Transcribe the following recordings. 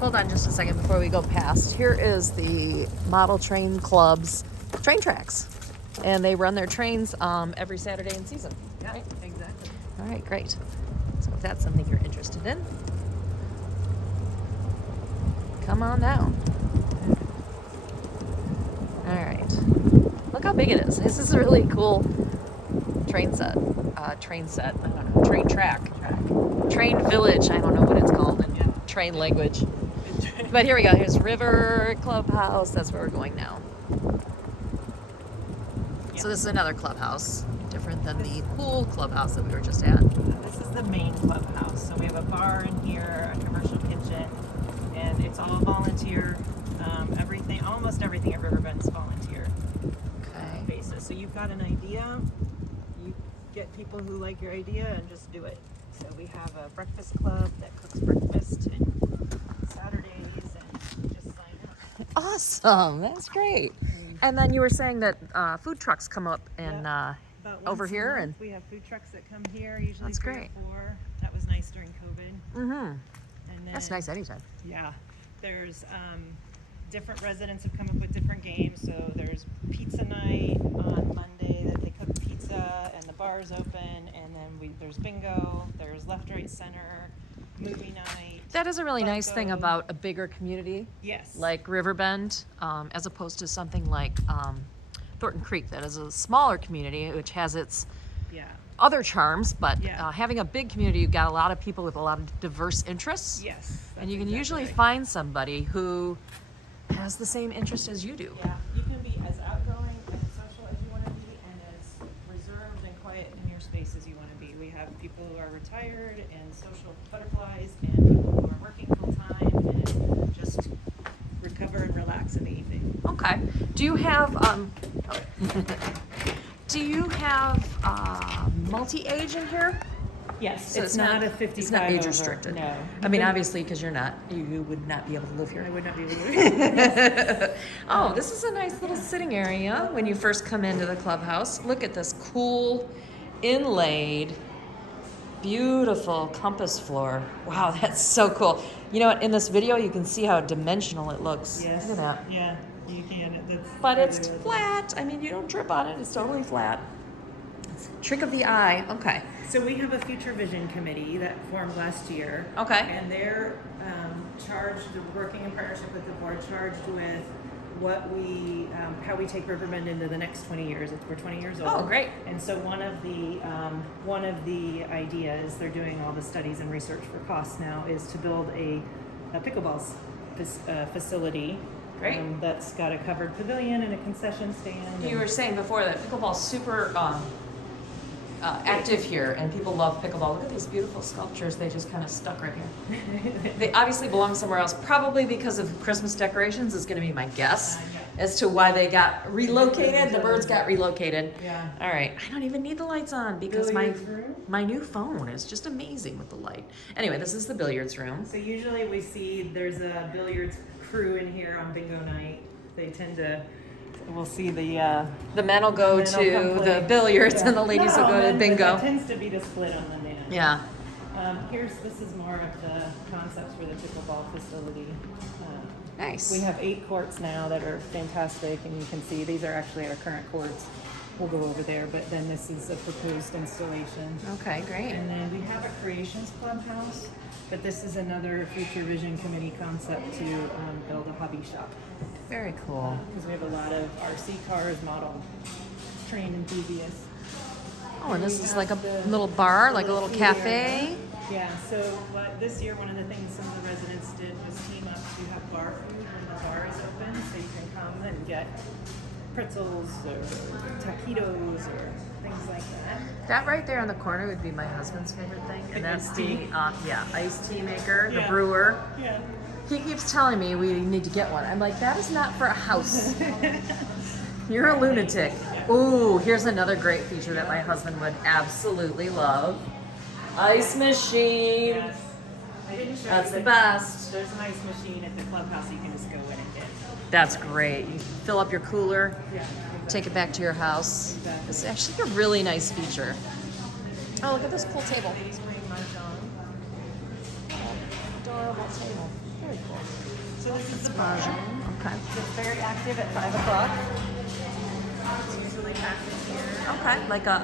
Hold on just a second before we go past. Here is the Model Train Club's train tracks. And they run their trains every Saturday in season. Yeah, right? exactly. All right, great. So if that's something you're interested in, come on down. All right. Look how big it is. This is a really cool train set. I don't know. Train track. Train village. I don't know what it's called in train language. But here we go. Here's River Clubhouse. That's where we're going now. So this is another clubhouse, different than the pool clubhouse that we were just at. This is the main clubhouse. So we have a bar in here, a commercial kitchen, and it's all volunteer. Almost everything at RiverBend is volunteer basis. So you've got an idea, you get people who like your idea and just do it. So we have a breakfast club that cooks breakfast and Saturdays, and just sign up. Awesome, that's great. And then you were saying that food trucks come up and over here, and we have food trucks that come here. Usually that's 3 great. or 4. That was nice during COVID. Mm-hmm. And then, That's nice anytime. Yeah, there's different residents have come up with different games. So there's pizza night on Monday that they cook pizza and the bar's open, and then there's bingo. There's left, right, center, movie night. That is a really nice thing about a bigger community. Yes. Like RiverBend, as opposed to something like Thornton Creek, that is a smaller community which has its other charms, but having a big community, you've got a lot of people with a lot of diverse interests. Yes. And you can usually find somebody who has the same interest as you do. Yeah, you can be as outgoing and social as you want to be, and as reserved and quiet in your space as you want to be. We have people who are retired and social butterflies, and people who are working full time and just recover and relax in the evening. Okay. Do you have multi-age in here? Yes, So it's not a 55. It's not age over. restricted. No. I mean, obviously, because you would not be able to live here. I would not be able to do it. Oh, this is a nice little sitting area when you first come into the clubhouse. Look at this cool, inlaid, beautiful compass floor. Wow, that's so cool. You know what? In this video, you can see how dimensional it looks. Yes. Look at that. Yeah, you can. But it's flat. I mean, you don't trip on it. It's totally flat. It's a trick of the eye. Okay. So we have a future vision committee that formed last year. Okay. And they're charged, working in partnership with the board, charged with how we take RiverBend into the next 20 years. We're 20 years old. Oh, great. And so one of the ideas, they're doing all the studies and research for costs now, is to build a pickleball facility. Great. That's got a covered pavilion and a concession stand. You were saying before that pickleball's super active here, and people love pickleball. Look at these beautiful sculptures. They just kind of stuck right here. They obviously belong somewhere else, probably because of Christmas decorations is going to be my guess as to why they got relocated. The birds got relocated. Yeah. All right. I don't even need the lights on because my new phone is just amazing with the light. Anyway, this is the billiards room. So usually we see there's a billiards crew in here on bingo night. They tend to, we'll see the men will go to the billiards and the ladies will go to bingo. It tends to be the split on the men. Yeah. This is more of the concepts for the pickleball facility. Nice. We have 8 courts now that are fantastic, and you can see these are actually our current courts. We'll go over there, but then this is a proposed installation. Okay, great. And then we have a creations clubhouse, but this is another future vision committee concept to build a hobby shop. Very cool. Because we have a lot of RC cars, model train enthusiasts. Oh, and this is like a little bar, like a little cafe. Yeah, so this year one of the things some of the residents did was team up to have bar food when the bar is open, so you can come and get pretzels or taquitos or things like that. That right there on the corner would be my husband's favorite thing, and that's the iced tea maker, the brewer. Yeah. He keeps telling me we need to get one. I'm like, that is not for a house. You're a lunatic. Ooh, here's another great feature that my husband would absolutely love. Ice machine. Yes. I didn't show That's you, the but best. There's an ice machine at the clubhouse you can just go in and get. That's great. You fill up your cooler, Yeah. take it back to your house. Exactly. It's actually a really nice feature. Oh, look at this cool table. Ladies bring lunch on. Adorable table. Very cool. Mahjong. Okay. It's very active at 5 o'clock. It's usually packed in here. Okay. Like a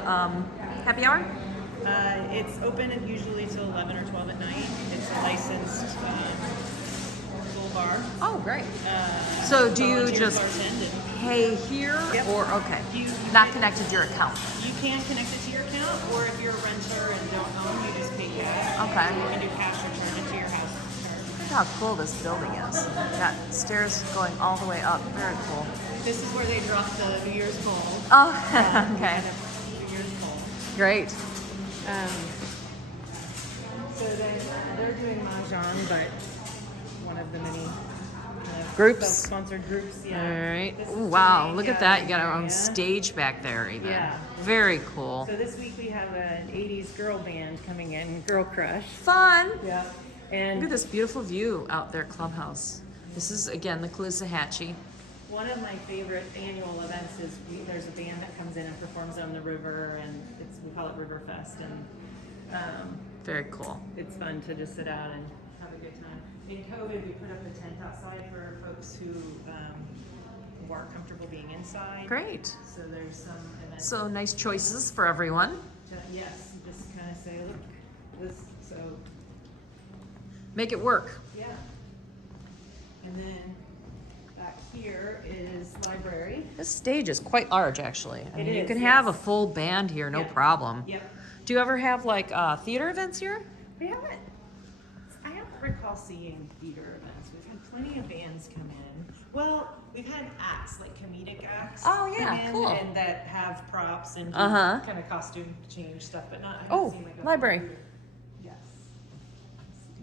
happy hour? It's open usually till 11 or 12 at night. It's a licensed full bar. Oh, great. So do you Volunteer just bartending. pay here Yep. or okay? You Not can- connected to your account. You can connect it to your account, or if you're a renter and don't own, you just pay cash. Okay. You can do cash return it to your house. Look how cool this building is. Got stairs going all the way up. Very cool. This is where they drop the New Year's ball. Oh, okay. New Year's ball. Great. So they're doing mahjong, but one of the many Groups? sponsored groups. All Yeah. right. This is Ooh, the wow. main Look at that. You got our gathering own area. stage back there, even. Yeah. Very cool. So this week we have an 80s girl band coming in, Girl Crush. Fun. Yeah. And Look at this beautiful view out there, clubhouse. This is again the Caloosahatchee. one of my favorite annual events is there's a band that comes in and performs on the river, and we call it River Fest, and Very cool. it's fun to just sit out and have a good time. In COVID, we put up a tent outside for folks who aren't comfortable being inside. Great. So there's some events. So nice choices for everyone. Yes, just kind of say, look, this. So Make it work. yeah. And then back here is library. This stage is quite large, actually. I It mean, you is, can have a yes. full band here, no Yeah. problem. Yep. Do you ever have like theater events here? We haven't. I don't recall seeing theater events. We've had plenty of bands come in. Well, we've had acts, like comedic acts. Oh, yeah, come in cool. And that have props and do Uh-huh. kind of costume change stuff, but not. I haven't Oh, seen like a library. theater. Yes.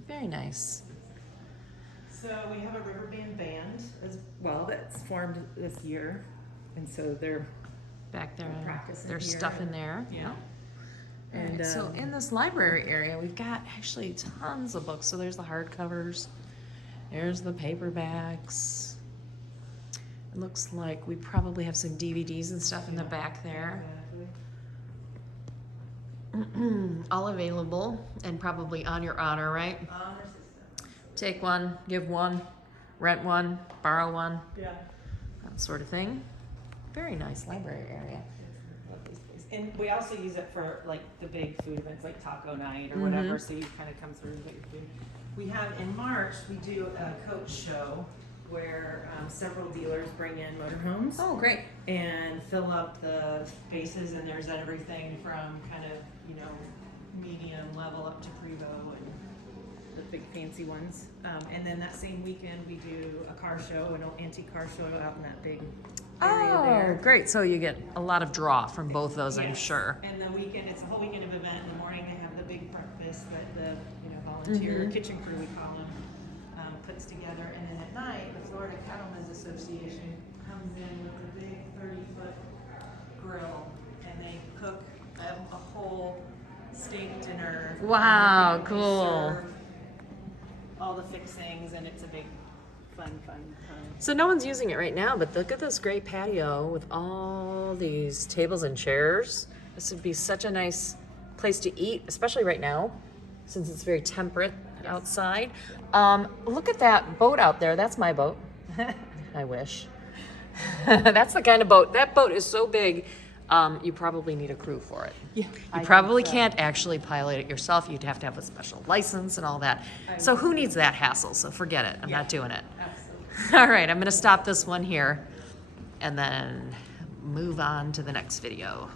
Very nice. So we have a RiverBend band as well that's formed this year, and so they're Back there, practicing there's here stuff in and- there. yeah. And And so in this library area, we've got actually tons of books. So there's the hardcovers, there's the paperbacks. It looks like we probably have some DVDs and stuff in the back there. Exactly. All available and probably on your honor, right? Honor system. Take one, give one, rent one, borrow one, Yeah. that sort of thing. Very nice library area. And we also use it for like the big food events like taco night or Mhm. whatever, so you kind of come through and get your food. We have in March, we do a coach show where several dealers bring in motorhomes Oh, great. and fill up the spaces, and there's everything from kind of, medium level up to Prevo and the big fancy ones. And then that same weekend, we do a car show, an antique car show out in that big area Oh, there. great. So you get a lot of draw from both those, I'm Yes. sure. And the weekend, it's a whole weekend of event. In the morning, they have the big breakfast that the volunteer Mhm. kitchen crew, we call them, puts together. And then at night, the Florida Cattlemen's Association comes in with a big 30-foot grill, and they cook a whole steak dinner. Wow, And they cool. serve all the fixings, and it's a big fun time. So no one's using it right now, but look at this great patio with all these tables and chairs. This would be such a nice place to eat, especially right now, since it's very temperate outside. Look at that boat out there. That's my boat. I wish. That's the kind of boat. That boat is so big, you probably need a crew for it. Yeah, You probably can't actually pilot it yourself. You'd have to have a special license and all that. So who needs that hassle? So forget it. I'm not doing it. Absolutely. All right, I'm going to stop this one here and then move on to the next video.